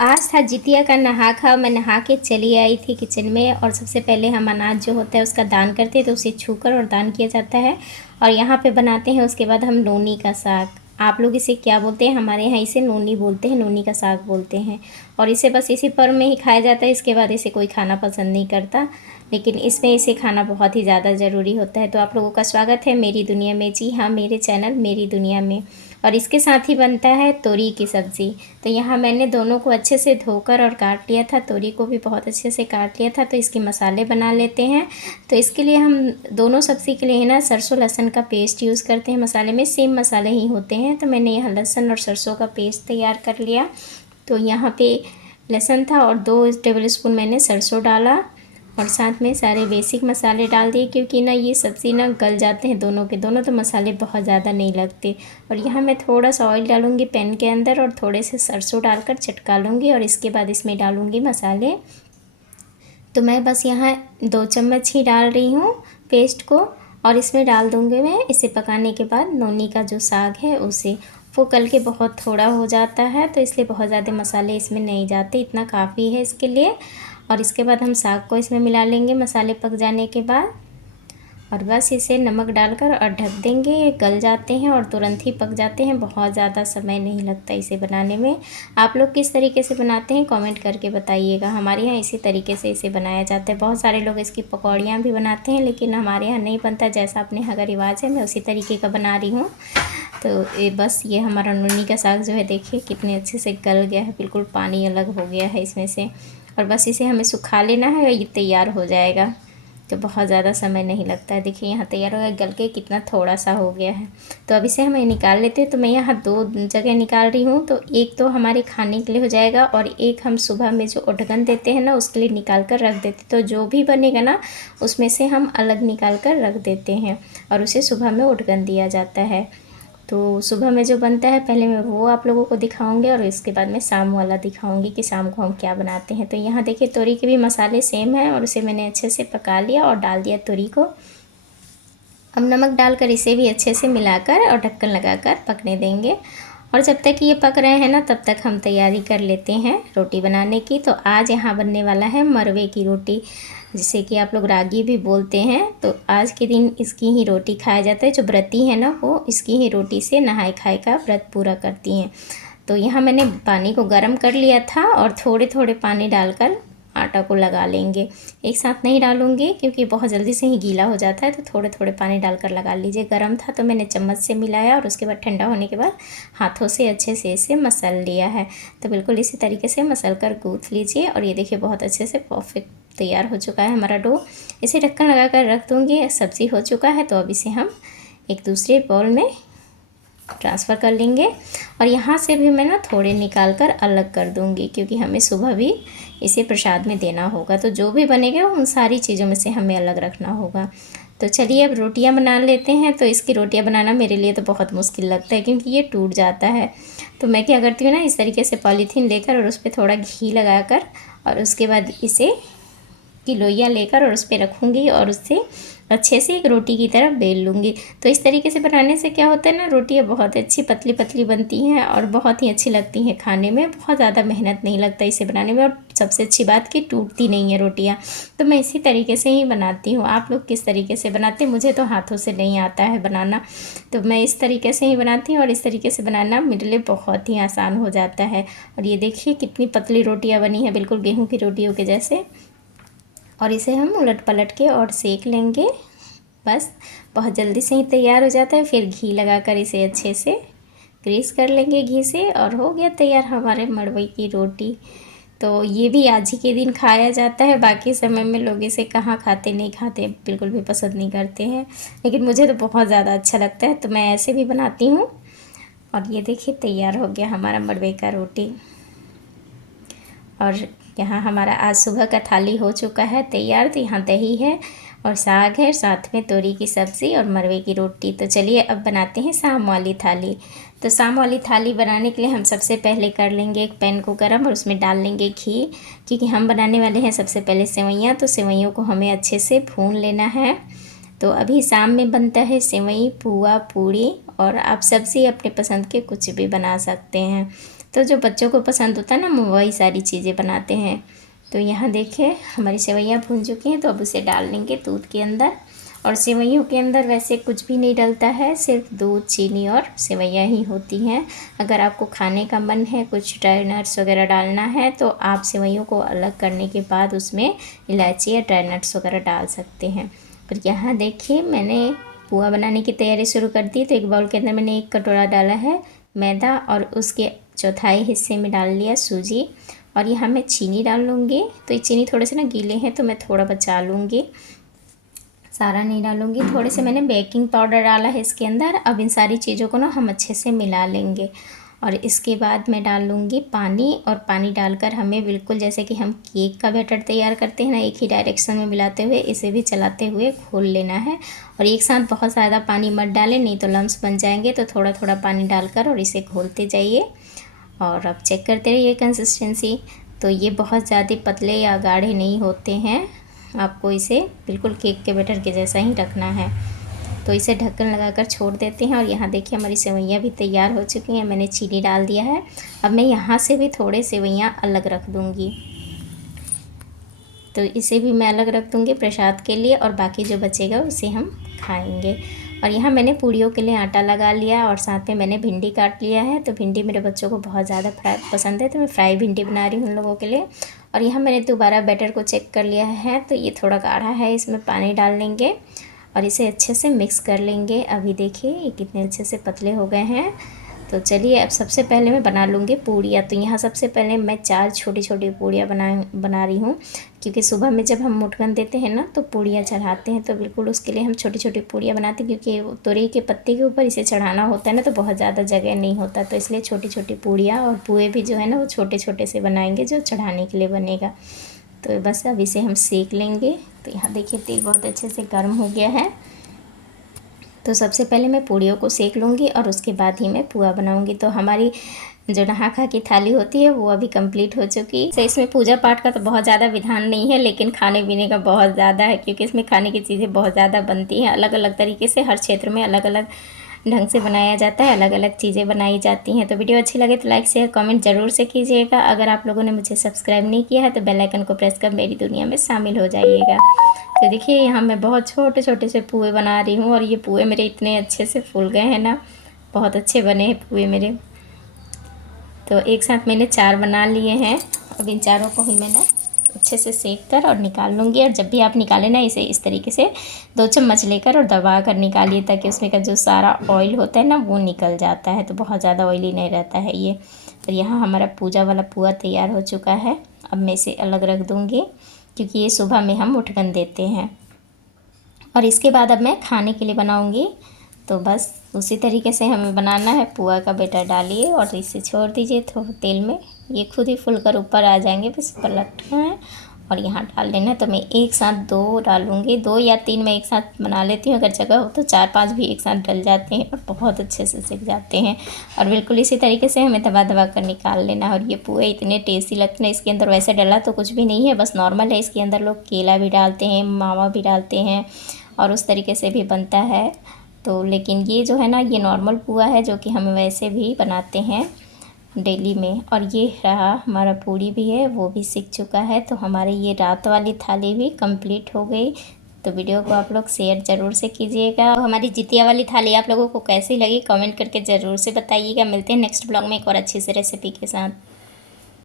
आज था जितिया का नहा खा। मैं नहा के चली आई थी किचन में और सबसे पहले हम अनाज जो होता है उसका दान करते हैं, तो उसे छूकर और दान किया जाता है। और यहाँ पे बनाते हैं उसके बाद हम नोनी का साग। आप लोग इसे क्या बोलते हैं? हमारे यहाँ इसे नोनी बोलते हैं, नोनी का साग बोलते हैं। और इसे बस इसी पर्व में ही खाया जाता है, इसके बाद इसे कोई खाना पसंद नहीं करता, लेकिन इसमें इसे खाना बहुत ही ज़्यादा ज़रूरी होता है। तो आप लोगों का स्वागत है मेरी दुनिया में। जी हाँ, मेरे चैनल मेरी दुनिया में। और इसके साथ ही बनता है तोरी की सब्ज़ी। तो यहाँ मैंने दोनों को अच्छे से धोकर और काट लिया था, तोरी को भी बहुत अच्छे से काट लिया था। तो इसके मसाले बना लेते हैं। तो इसके लिए हम दोनों सब्ज़ी के लिए ना सरसों लहसुन का पेस्ट यूज़ करते हैं। मसाले में सेम मसाले ही होते हैं। तो मैंने यहाँ लहसुन और सरसों का पेस्ट तैयार कर लिया। तो यहाँ पे लहसुन था और 2 टेबल स्पून मैंने सरसों डाला और साथ में सारे बेसिक मसाले डाल दिए, क्योंकि ना ये सब्ज़ी ना गल जाते हैं दोनों के दोनों, तो मसाले बहुत ज़्यादा नहीं लगते। और यहाँ मैं थोड़ा सा ऑयल डालूँगी पैन के अंदर और थोड़े से सरसों डालकर चटका लूँगी और इसके बाद इसमें डालूँगी मसाले। तो मैं बस यहाँ 2 चम्मच ही डाल रही हूँ पेस्ट को, और इसमें डाल दूँगी मैं इसे पकाने के बाद नोनी का जो साग है उसे। वो गल के बहुत थोड़ा हो जाता है, तो इसलिए बहुत ज़्यादा मसाले इसमें नहीं जाते, इतना काफ़ी है इसके लिए। और इसके बाद हम साग को इसमें मिला लेंगे मसाले पक जाने के बाद, और बस इसे नमक डालकर और ढक देंगे। ये गल जाते हैं और तुरंत ही पक जाते हैं, बहुत ज़्यादा समय नहीं लगता इसे बनाने में। आप लोग किस तरीके से बनाते हैं कमेंट करके बताइएगा। हमारे यहाँ इसी तरीके से इसे बनाया जाता है। बहुत सारे लोग इसकी पकौड़ियाँ भी बनाते हैं, लेकिन हमारे यहाँ नहीं बनता। जैसा अपने यहाँ का रिवाज है मैं उसी तरीके का बना रही हूँ। तो बस ये हमारा नोनी का साग जो है, देखिए कितने अच्छे से गल गया है, बिल्कुल पानी अलग हो गया है इसमें से। और बस इसे हमें सुखा लेना है और ये तैयार हो जाएगा। तो बहुत ज़्यादा समय नहीं लगता है। देखिए यहाँ तैयार हो गया, गल के कितना थोड़ा सा हो गया है। तो अब इसे हमें निकाल लेते हैं। तो मैं यहाँ 2 जगह निकाल रही हूँ। तो एक तो हमारे खाने के लिए हो जाएगा और एक हम सुबह में जो उठगन देते हैं ना उसके लिए निकाल कर रख देते। तो जो भी बनेगा ना उसमें से हम अलग निकाल कर रख देते हैं और उसे सुबह में उठगन दिया जाता है। तो सुबह में जो बनता है पहले मैं वो आप लोगों को दिखाऊंगी और इसके बाद मैं शाम वाला दिखाऊंगी कि शाम को हम क्या बनाते हैं। तो यहाँ देखिए तोरी के भी मसाले सेम है और उसे मैंने अच्छे से पका लिया और डाल दिया तोरी को। अब नमक डालकर इसे भी अच्छे से मिलाकर और ढक्कन लगाकर पकने देंगे। और जब तक ये पक रहे हैं ना तब तक हम तैयारी कर लेते हैं रोटी बनाने की। तो आज यहाँ बनने वाला है मरवे की रोटी, जिसे कि आप लोग रागी भी बोलते हैं। तो आज के दिन इसकी ही रोटी खाया जाता है। जो व्रती है ना वो इसकी ही रोटी से नहाए खाए का व्रत पूरा करती हैं। तो यहाँ मैंने पानी को गर्म कर लिया था और थोड़े थोड़े पानी डालकर आटा को लगा लेंगे। एक साथ नहीं डालूंगी क्योंकि बहुत जल्दी से ही गीला हो जाता है, तो थोड़े थोड़े पानी डालकर लगा लीजिए। गर्म था तो मैंने चम्मच से मिलाया और उसके बाद ठंडा होने के बाद हाथों से अच्छे से इसे मसल लिया है। तो बिल्कुल इसी तरीके से मसल कर गूँथ लीजिए। और ये देखिए बहुत अच्छे से परफेक्ट तैयार हो चुका है हमारा डो। इसे ढक्कन लगा कर रख दूँगी। सब्ज़ी हो चुका है तो अब इसे हम एक दूसरे बाउल में ट्रांसफ़र कर लेंगे। और यहाँ से भी मैं ना थोड़े निकाल कर अलग कर दूँगी, क्योंकि हमें सुबह भी इसे प्रसाद में देना होगा। तो जो भी बनेगा उन सारी चीज़ों में से हमें अलग रखना होगा। तो चलिए अब रोटियां बना लेते हैं। तो इसकी रोटियां बनाना मेरे लिए तो बहुत मुश्किल लगता है, क्योंकि ये टूट जाता है। तो मैं क्या करती हूँ ना, इस तरीके से पॉलीथीन लेकर और उस पर थोड़ा घी लगाकर और उसके बाद इसे की लोइयाँ लेकर और उस पर रखूँगी और उससे अच्छे से एक रोटी की तरह बेल लूँगी। तो इस तरीके से बनाने से क्या होता है ना, रोटियाँ बहुत अच्छी पतली पतली बनती हैं और बहुत ही अच्छी लगती हैं खाने में। बहुत ज़्यादा मेहनत नहीं लगता इसे बनाने में, और सबसे अच्छी बात कि टूटती नहीं है रोटियाँ। तो मैं इसी तरीके से ही बनाती हूँ। आप लोग किस तरीके से बनाते हैं? मुझे तो हाथों से नहीं आता है बनाना, तो मैं इस तरीके से ही बनाती हूँ और इस तरीके से बनाना मेरे लिए बहुत ही आसान हो जाता है। और ये देखिए कितनी पतली रोटियाँ बनी हैं, बिल्कुल गेहूँ की रोटियों के जैसे। और इसे हम उलट पलट के और सेक लेंगे। बस बहुत जल्दी से ही तैयार हो जाता है। फिर घी लगाकर इसे अच्छे से ग्रीस कर लेंगे घी से, और हो गया तैयार हमारे मड़वई की रोटी। तो ये भी आज ही के दिन खाया जाता है। बाकी समय में लोग इसे कहाँ खाते, नहीं खाते, बिल्कुल भी पसंद नहीं करते हैं, लेकिन मुझे तो बहुत ज़्यादा अच्छा लगता है, तो मैं ऐसे भी बनाती हूँ। और ये देखिए तैयार हो गया हमारा मड़वे का रोटी। और यहाँ हमारा आज सुबह का थाली हो चुका है तैयार। तो यहाँ दही है और साग है, साथ में तोरी की सब्ज़ी और मरवे की रोटी। तो चलिए अब बनाते हैं शाम वाली थाली। तो शाम वाली थाली बनाने के लिए हम सबसे पहले कर लेंगे एक पैन को गर्म और उसमें डाल लेंगे घी, क्योंकि हम बनाने वाले हैं सबसे पहले सेवइयाँ। तो सेवइयों को हमें अच्छे से भून लेना है। तो अभी शाम में बनता है सेवई, पुआ, पूड़ी, और आप सब्ज़ी अपने पसंद के कुछ भी बना सकते हैं। तो जो बच्चों को पसंद होता है ना, हम वही सारी चीज़ें बनाते हैं। तो यहाँ देखिए हमारी सेवइयाँ भून चुकी हैं, तो अब उसे डाल लेंगे दूध के अंदर। और सेवइयों के अंदर वैसे कुछ भी नहीं डलता है, सिर्फ दूध, चीनी और सेवइयाँ ही होती हैं। अगर आपको खाने का मन है, कुछ ड्राई नट्स वगैरह डालना है, तो आप सेवइयों को अलग करने के बाद उसमें इलायची या ड्राई नट्स वगैरह डाल सकते हैं। पर यहाँ देखिए मैंने पुआ बनाने की तैयारी शुरू कर दी। तो एक बाउल के अंदर मैंने 1 कटोरा डाला है मैदा और उसके चौथाई हिस्से में डाल लिया सूजी। और यहाँ मैं चीनी डाल लूँगी। तो ये चीनी थोड़े से ना गीले हैं, तो मैं थोड़ा बचा लूँगी, सारा नहीं डालूँगी। थोड़े से मैंने बेकिंग पाउडर डाला है इसके अंदर। अब इन सारी चीज़ों को ना हम अच्छे से मिला लेंगे। और इसके बाद मैं डाल लूँगी पानी। और पानी डालकर हमें बिल्कुल जैसे कि हम केक का बैटर तैयार करते हैं ना, एक ही डायरेक्शन में मिलाते हुए इसे भी चलाते हुए घोल लेना है। और एक साथ बहुत ज़्यादा पानी मत डालें, नहीं तो लम्स बन जाएंगे। तो थोड़ा थोड़ा पानी डालकर और इसे घोलते जाइए। और अब चेक करते रहिए कंसिस्टेंसी। तो ये बहुत ज़्यादा पतले या गाढ़े नहीं होते हैं, आपको इसे बिल्कुल केक के बैटर के जैसा ही रखना है। तो इसे ढक्कन लगाकर छोड़ देते हैं। और यहाँ देखिए हमारी सेवइयाँ भी तैयार हो चुकी हैं, मैंने चीनी डाल दिया है। अब मैं यहाँ से भी थोड़े सेवइयाँ अलग रख दूँगी। तो इसे भी मैं अलग रख दूँगी प्रसाद के लिए, और बाकी जो बचेगा उसे हम खाएंगे। और यहाँ मैंने पूड़ियों के लिए आटा लगा लिया और साथ में मैंने भिंडी काट लिया है। तो भिंडी मेरे बच्चों को बहुत ज़्यादा फ्राई पसंद है, तो मैं फ्राई भिंडी बना रही हूँ उन लोगों के लिए। और यहाँ मैंने दोबारा बैटर को चेक कर लिया है, तो ये थोड़ा गाढ़ा है, इसमें पानी डाल लेंगे और इसे अच्छे से मिक्स कर लेंगे। अभी देखिए ये कितने अच्छे से पतले हो गए हैं। तो चलिए अब सबसे पहले मैं बना लूँगी पूड़ियाँ। तो यहाँ सबसे पहले मैं 4 छोटी छोटी पूड़ियाँ बना रही हूँ, क्योंकि सुबह में जब हम मुठगन देते हैं ना, तो पूड़ियाँ चढ़ाते हैं, तो बिल्कुल उसके लिए हम छोटी छोटी पूड़ियाँ बनाते हैं। क्योंकि तोरई के पत्ते के ऊपर इसे चढ़ाना होता है ना, तो बहुत ज़्यादा जगह नहीं होता, तो इसलिए छोटी छोटी पूड़ियाँ। और पुए भी जो है ना वो छोटे छोटे से बनाएंगे, जो चढ़ाने के लिए बनेगा। तो बस अब इसे हम सेक लेंगे। तो यहाँ देखिए तेल बहुत अच्छे से गर्म हो गया है। तो सबसे पहले मैं पूड़ियों को सेक लूँगी और उसके बाद ही मैं पुआ बनाऊँगी। तो हमारी जो नहा खा की थाली होती है वो अभी कंप्लीट हो चुकी है। इसमें पूजा पाठ का तो बहुत ज़्यादा विधान नहीं है, लेकिन खाने पीने का बहुत ज़्यादा है, क्योंकि इसमें खाने की चीज़ें बहुत ज़्यादा बनती हैं। अलग अलग तरीके से हर क्षेत्र में अलग अलग ढंग से बनाया जाता है, अलग अलग चीज़ें बनाई जाती हैं। तो वीडियो अच्छी लगे तो लाइक शेयर कमेंट ज़रूर से कीजिएगा। अगर आप लोगों ने मुझे सब्सक्राइब नहीं किया है तो बेल आइकन को प्रेस कर मेरी दुनिया में शामिल हो जाइएगा। तो देखिए यहाँ मैं बहुत छोटे छोटे से पुए बना रही हूँ, और ये पुए मेरे इतने अच्छे से फूल गए हैं ना, बहुत अच्छे बने हैं पुए मेरे। तो एक साथ मैंने 4 बना लिए हैं। अब इन चारों को ही मैंने अच्छे से सेक कर और निकाल लूँगी। और जब भी आप निकालें ना, इसे इस तरीके से 2 चम्मच लेकर और दबा कर निकालिए, ताकि उसमें का जो सारा ऑयल होता है ना वो निकल जाता है। तो बहुत ज़्यादा ऑयली नहीं रहता है ये। तो यहाँ हमारा पूजा वाला पुआ तैयार हो चुका है। अब मैं इसे अलग रख दूँगी, क्योंकि ये सुबह में हम उठगन देते हैं। और इसके बाद अब मैं खाने के लिए बनाऊँगी। तो बस उसी तरीके से हमें बनाना है। पुआ का बैटर डालिए और इसे छोड़ दीजिए थोड़ा तेल में, ये खुद ही फूलकर ऊपर आ जाएंगे, बस पलटना है और यहाँ डाल लेना है। तो मैं एक साथ 2 डालूँगी, 2 या 3 मैं एक साथ बना लेती हूँ। अगर जगह हो तो 4-5 भी एक साथ डल जाते हैं और बहुत अच्छे से सिक जाते हैं। और बिल्कुल इसी तरीके से हमें दबा दबा कर निकाल लेना है। और ये पुए इतने टेस्टी लगते हैं। इसके अंदर वैसे डला तो कुछ भी नहीं है, बस नॉर्मल है। इसके अंदर लोग केला भी डालते हैं, मावा भी डालते हैं, और उस तरीके से भी बनता है। तो लेकिन ये जो है ना, ये नॉर्मल पुआ है, जो कि हम वैसे भी बनाते हैं डेली में। और ये रहा हमारा पूड़ी भी है, वो भी सिक चुका है। तो हमारी ये रात वाली थाली भी कंप्लीट हो गई। तो वीडियो को आप लोग शेयर ज़रूर से कीजिएगा। तो हमारी जितिया वाली थाली आप लोगों को कैसी लगी कमेंट करके ज़रूर से बताइएगा। मिलते हैं नेक्स्ट ब्लॉग में एक और अच्छी सी रेसिपी के साथ।